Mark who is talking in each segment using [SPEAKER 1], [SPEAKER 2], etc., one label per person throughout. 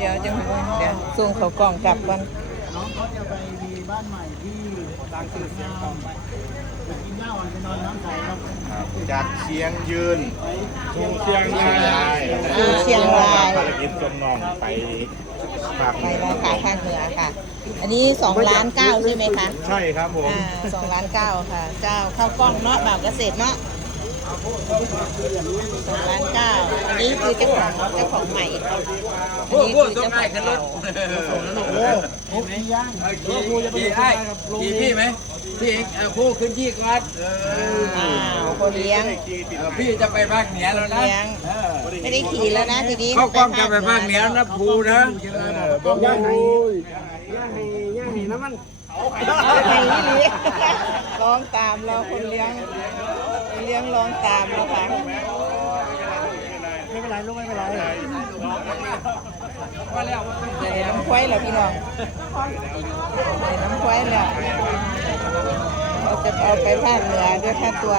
[SPEAKER 1] เดี๋ยวจังเดี๋ยวส่งเขากล่องกลับก่อน
[SPEAKER 2] น้องเขาจะไปมีบ้านใหม่ที่ตางสื่อเสียงต่อไปไปกินเหล้าอะไปนอนน้ำใสครับ
[SPEAKER 3] จากเชียงยืน
[SPEAKER 2] ทุ่งเชียง
[SPEAKER 3] เชียงราย
[SPEAKER 1] อยู่เชียงราย
[SPEAKER 3] ภารกิจจมน้องไปภาค
[SPEAKER 1] ไปราคาภาคเหนือค่ะ อันนี้สองล้านเก้าใช่ไหมคะ
[SPEAKER 3] ใช่ครับผม
[SPEAKER 1] อ่าสองล้านเก้าค่ะ เจ้าข้าวกล้องเนาะแบบเกษตรเนาะสองล้านเก้าอันนี้คือเจ้าของเจ้าของใหม่ อันนี้คือเจ้าของเก่า
[SPEAKER 2] โอ้ยย่าง
[SPEAKER 4] ขี่ขี่ให้ขี่พี่ไหมพี่เอ่อคู่ขึ้นที่ก่อนเออ
[SPEAKER 1] อ้าวคนเลี้ยง
[SPEAKER 4] พี่จะไปภาคเหนือแล้วนะ
[SPEAKER 1] ไม่ได้ขี่แล้วนะทีนี้
[SPEAKER 4] เขากล้องจะไปภาคเหนือนะภูนะ
[SPEAKER 2] ย่างไง
[SPEAKER 1] ไปนี่ลีร้องตามเราคนเลี้ยงคนเลี้ยงร้องตามเราค่ะ
[SPEAKER 2] ไม่เป็นไรลูกไม่เป็นไร
[SPEAKER 1] เดี๋ยวน้ำควายเหรอพี่น้องเดี๋ยวน้ำควายเหรอเราจะเอาไปภาคเหนือด้วยค่าตัว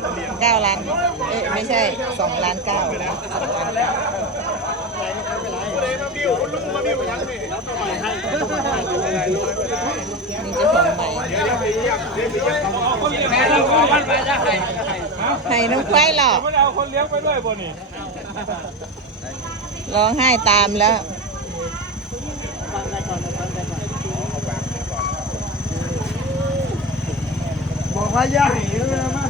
[SPEAKER 1] 9 ล้าน เอ้ยไม่ใช่ 2 ล้าน9นะ2ล้านเก้านี่จ้าของใหม่
[SPEAKER 4] แม่เราขอมันไปได้
[SPEAKER 1] ให้น้ำควายหรอก
[SPEAKER 5] เอาคนเลี้ยงไปด้วยบ่นี่
[SPEAKER 1] ร้องไห้ตามแล้ว
[SPEAKER 2] บอกว่าย่างเยอะมาก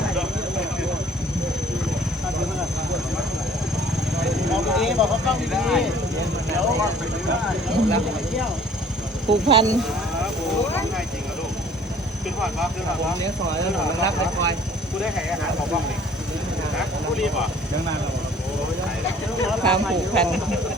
[SPEAKER 2] บอกดีบอกเขาต้องดีเดี๋ยว
[SPEAKER 1] ผูกพัน
[SPEAKER 3] ขึ้นก่อนครับขึ้นก่อนครับ
[SPEAKER 4] เลี้ยงซอยแล้วหนูรักไปคอย
[SPEAKER 3] กูได้ไข่อาหารของบ้องนี่นะกูรีบอะ
[SPEAKER 1] ความผูกพัน
[SPEAKER 3] เดี๋ยว
[SPEAKER 4] เอาอีหนักเอานเอาอีหนักเอาบักนั่นแม่เออเอามาโขกพร้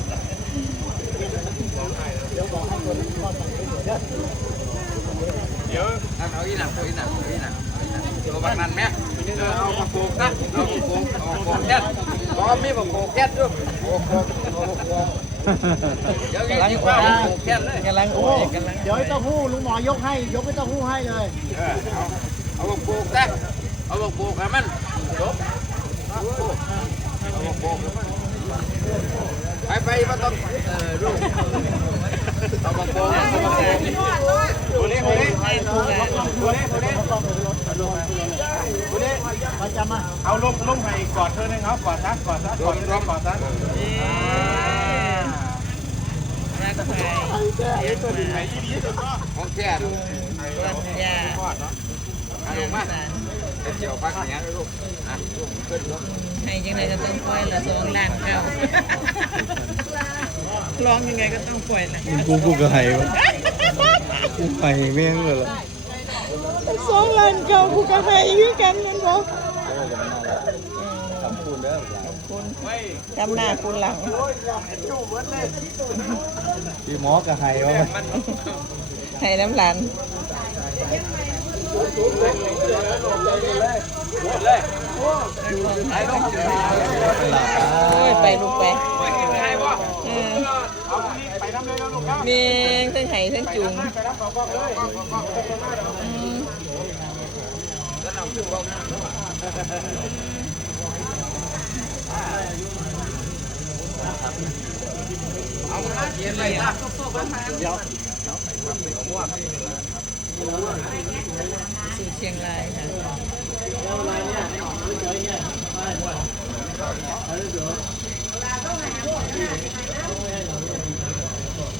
[SPEAKER 4] อมมีบักโขกแก๊สด้วยโขกโขกโขกโขกเดี๋ยวยี่สิบว่าโขกแก๊สเลย
[SPEAKER 1] กำลังโอ้
[SPEAKER 2] โอ้
[SPEAKER 1] ยกำลัง
[SPEAKER 2] เดี๋ยวไอ้เต้าหู้ลุงหมอยกให้ ยกไอ้เต้าหู้ให้เลย
[SPEAKER 4] เออเอาเอาบักโขกนะเอาบักโขกให้มันจบเอาบักโขกเอาบักโขกให้มันไปไปมาต้องเออลูกเอาบักโขกเอาบักโขก
[SPEAKER 3] ตัวนี้ตัวนี้
[SPEAKER 1] ให้ผูกพัน
[SPEAKER 3] ตัวนี้ตัวนี้ตัวนี้
[SPEAKER 2] มาจำมา
[SPEAKER 3] เอาลงลงให้กอดเธอหนึ่งครับกอดซะกอดซะกอดซะกอดซะ
[SPEAKER 1] รักใครเลี้ยงมา
[SPEAKER 4] ของแก่ดู
[SPEAKER 1] รัญญา
[SPEAKER 4] เอาลงมาเจียวพักเหนี้ยลูกอะลูกขึ้นลูก
[SPEAKER 1] ให้ยังไงก็ต้องปล่อยละสองล้านเก้าร้องยังไงก็ต้องปล่อยละ
[SPEAKER 5] กูกูก็ให้กูให้แม่งเลยล่ะ
[SPEAKER 1] สองล้านเก้ากูก็ให้คือกันแมันบอก
[SPEAKER 5] ขอบคุณเด้อ
[SPEAKER 1] คุณจำหน้าคุณหลัง
[SPEAKER 5] พี่หมอก็ให้วะ
[SPEAKER 1] ให้น้ำหลานโอ้ยไปลูกไปเออ เมียงทั้งไห้ทั้งจุงอืม
[SPEAKER 4] เย็นเลยนะ
[SPEAKER 1] สู่เชียงรายค่ะ